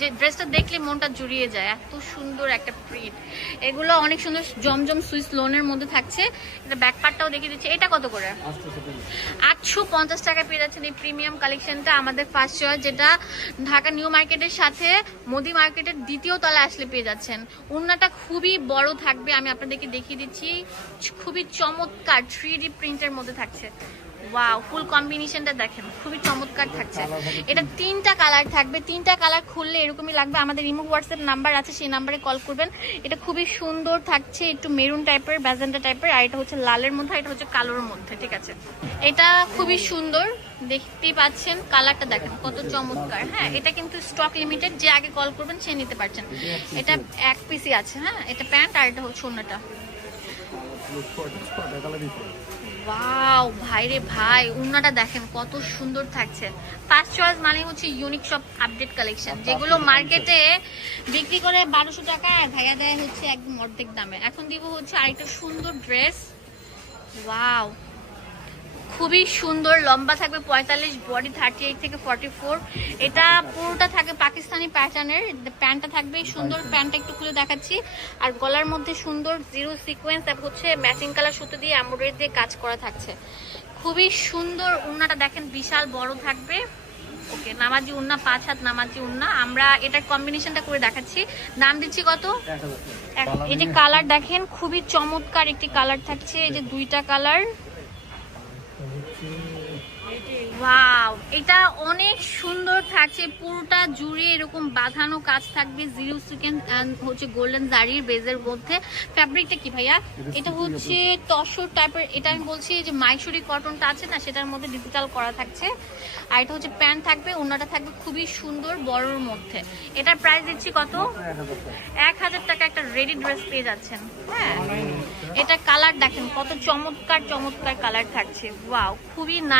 যে ড্রেসটা দেখলে মনটা জুড়িয়ে যায়, এত সুন্দর একটা প্রিন্ট। এগুলো অনেক সুন্দর জমজম সুইস লোনের মধ্যে থাকছে। এটা ব্যাক পার্টটাও দেখিয়ে দিচ্ছে। এটা কত করে? 850 টাকা পেয়ে যাচ্ছেন এই প্রিমিয়াম কালেকশনটা। আমাদের ফার্স্ট চয়েস, যেটা ঢাকা নিউ মার্কেটের সাথে মোদি মার্কেটের দ্বিতীয় তলায় আসলে পেয়ে যাচ্ছেন। ওড়নাটা খুবই বড় থাকবে, আমি আপনাদেরকে দেখিয়ে দিচ্ছি। খুবই চমৎকার 3D প্রিন্টের মধ্যে থাকছে। ওয়াও, ফুল কম্বিনেশনটা দেখেন, খুবই চমৎকার থাকছে। এটা 3টা কালার থাকবে, 3টা কালার খুললে এরকমই লাগবে। আমাদের ইমো হোয়াটসঅ্যাপ নাম্বার আছে, সেই নাম্বারে কল করবেন। এটা খুবই সুন্দর থাকছে, একটু মেরুন টাইপের, ব্যাজেন্টা টাইপের, আর এটা হচ্ছে লালের মধ্যে, এটা হচ্ছে কালোর মধ্যে। ঠিক আছে, এটা খুবই সুন্দর, দেখতেই পাচ্ছেন। কালারটা দেখেন কত চমৎকার। হ্যাঁ, এটা কিন্তু স্টক লিমিটেড, যে আগে কল করবেন সে নিতে পারছেন। এটা এক পিসই আছে। হ্যাঁ, এটা প্যান্ট আর এটা হচ্ছে ওড়নাটা। ওয়াও ভাইরে ভাই, ওড়নাটা দেখেন কত সুন্দর থাকছে। ফার্স্ট চয়েস মানে হচ্ছে ইউনিক সব আপডেট কালেকশন, যেগুলো মার্কেটে বিক্রি করে 1200 টাকা, আর ভাইয়া দেয় হচ্ছে একদম অর্ধেক দামে। এখন দিব হচ্ছে আরেকটা সুন্দর ড্রেস। ওয়াও, খুবই সুন্দর, লম্বা থাকবে 45, বডি 38 থেকে 44। এটা পুরোটা থাকবে পাকিস্তানি প্যাটার্নের। প্যান্টটা থাকবে সুন্দর, প্যান্টটা একটু খুলে দেখাচ্ছি। আর গলার মধ্যে সুন্দর জিরো সিকোয়েন্স, তারপর হচ্ছে ম্যাচিং কালার সুতো দিয়ে এমব্রয়ডারি দিয়ে কাজ করা থাকছে। খুবই সুন্দর। ওড়নাটা দেখেন বিশাল বড় থাকবে। ওকে, নামাজি ওড়না, 5 হাত নামাজি ওড়না। আমরা এটার কম্বিনেশনটা করে দেখাচ্ছি। দাম দিচ্ছি কত? এই যে কালার দেখেন, খুবই চমৎকার একটি কালার থাকছে। এই যে 2টা কালার। ওয়াও, এটা অনেক সুন্দর থাকছে। পুরোটা জুড়ে এরকম বাঁধানো কাজ থাকবে, জিরো সিকোয়েন্স হচ্ছে গোল্ডেন জারির বেজের মধ্যে। ফ্যাব্রিকটা কি ভাইয়া? এটা হচ্ছে তসর টাইপের। এটা আমি বলছি যে মাইসুরি কটনটা আছে না, সেটার মধ্যে ডিজিটাল করা থাকছে। আর এটা হচ্ছে প্যান্ট থাকবে, ওড়নাটা থাকবে খুবই সুন্দর বড়র মধ্যে। এটার প্রাইস দিচ্ছি কত? 1000 টাকা একটা রেডি ড্রেস পেয়ে যাচ্ছেন। হ্যাঁ, এটা কালার দেখেন কত চমৎকার চমৎকার কালার থাকছে। ওয়াও, খুবই না